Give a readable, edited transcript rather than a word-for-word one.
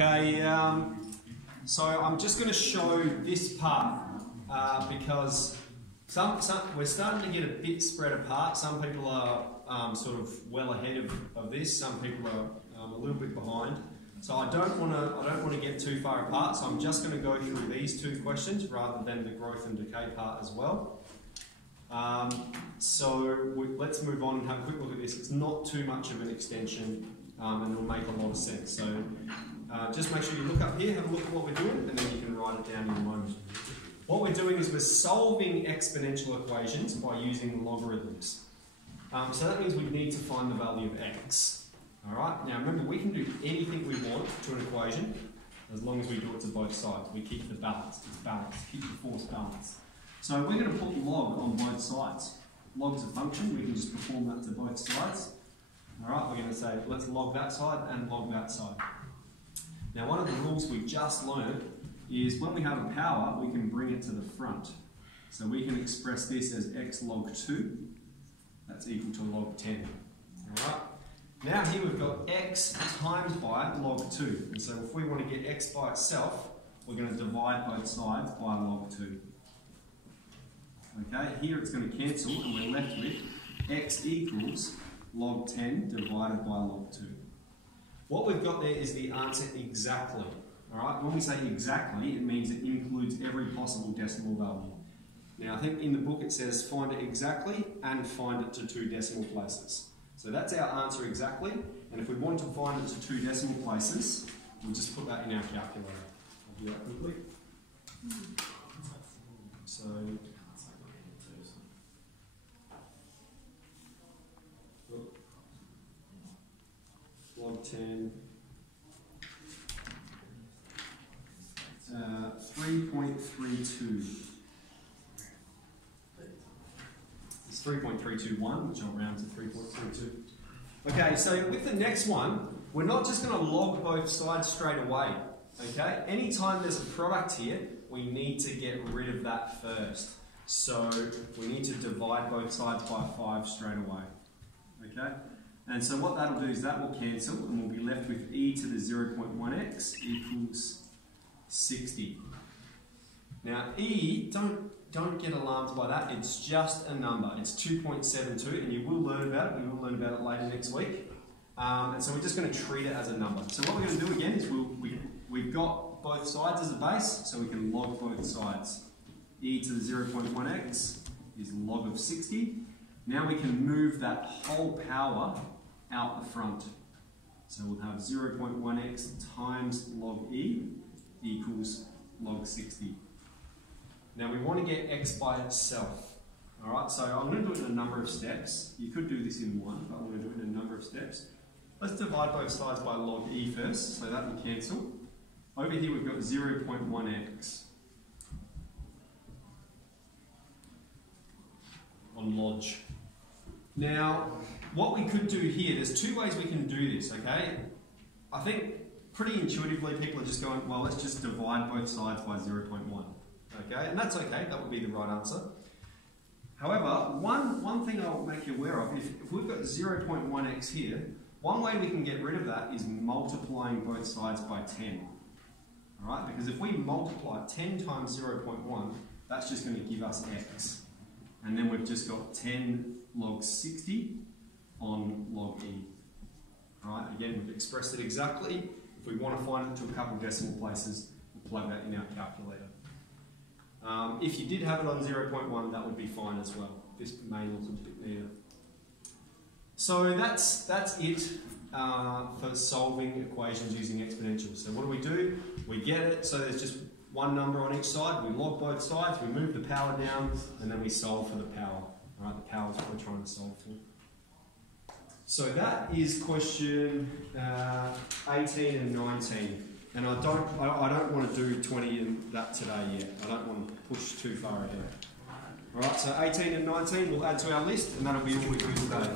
Okay, so I'm just going to show this part because we're starting to get a bit spread apart. Some people are sort of well ahead of this. Some people are a little bit behind. So I don't want to get too far apart. So I'm just going to go through these two questions rather than the growth and decay part as well. Let's move on and have a quick look at this. It's not too much of an extension and it'll make a lot of sense. So just make sure you look up here, have a look at what we're doing, and then you can write it down in a moment. What we're doing is we're solving exponential equations by using logarithms. So that means we need to find the value of x. Alright, now remember we can do anything we want to an equation as long as we do it to both sides. We keep the balance, it's balanced, keep the force balanced. So we're going to put log on both sides. Log's a function, we can just perform that to both sides. Alright, we're going to say let's log that side and log that side. Now one of the rules we just learned is when we have a power we can bring it to the front. So we can express this as x log 2, that's equal to log 10. Alright. Now here we've got x times by log 2. And so if we want to get x by itself, we're going to divide both sides by log 2. Okay, here it's going to cancel and we're left with x equals log 10 divided by log 2. What we've got there is the answer exactly. Alright, when we say exactly, it means it includes every possible decimal value. Now I think in the book it says find it exactly and find it to 2 decimal places. So that's our answer exactly, and if we want to find it to 2 decimal places, we'll just put that in our calculator. I'll do that quickly. So, log 10, 3.32. It's 3.321, which I'll round to 3.32. Okay, so with the next one, we're not just going to log both sides straight away. Okay, anytime there's a product here, we need to get rid of that first. So we need to divide both sides by 5 straight away. Okay, and so what that'll do is that will cancel, and we'll be left with e to the 0.1x equals 60. Now e, don't get alarmed by that, it's just a number. It's 2.72 and you will learn about it. We will learn about it later next week. And so we're just going to treat it as a number. So what we're going to do again is we've got both sides as a base, so we can log both sides. E to the 0.1x is log of 60. Now we can move that whole power out the front. So we'll have 0.1x times log e equals log 60. Now we want to get x by itself. Alright, so I'm going to do it in a number of steps. You could do this in one, but I'm going to do it in a number of steps. Let's divide both sides by log e first, so that will cancel. Over here we've got 0.1x on log. Now, what we could do here, there's 2 ways we can do this, okay? I think pretty intuitively people are just going, well, let's just divide both sides by 0.1. Okay, and that's okay, that would be the right answer. However, one thing I'll make you aware of, if we've got 0.1x here, one way we can get rid of that is multiplying both sides by 10. Alright, because if we multiply 10 times 0.1, that's just going to give us x. And then we've just got 10 log 60 on log e. Alright, again, we've expressed it exactly. If we want to find it to a couple decimal places, we'll plug that in our calculator. If you did have it on 0.1, that would be fine as well. This may look a bit neater. So that's it for solving equations using exponentials. So what do? We get it, so there's just one number on each side. We log both sides, we move the power down, and then we solve for the power. All right, the power is what we're trying to solve for. So that is question 18 and 19. And I don't want to do 20 and that today yet. I don't want to push too far ahead. Alright, so 18 and 19 we'll add to our list, and that'll be all we do today.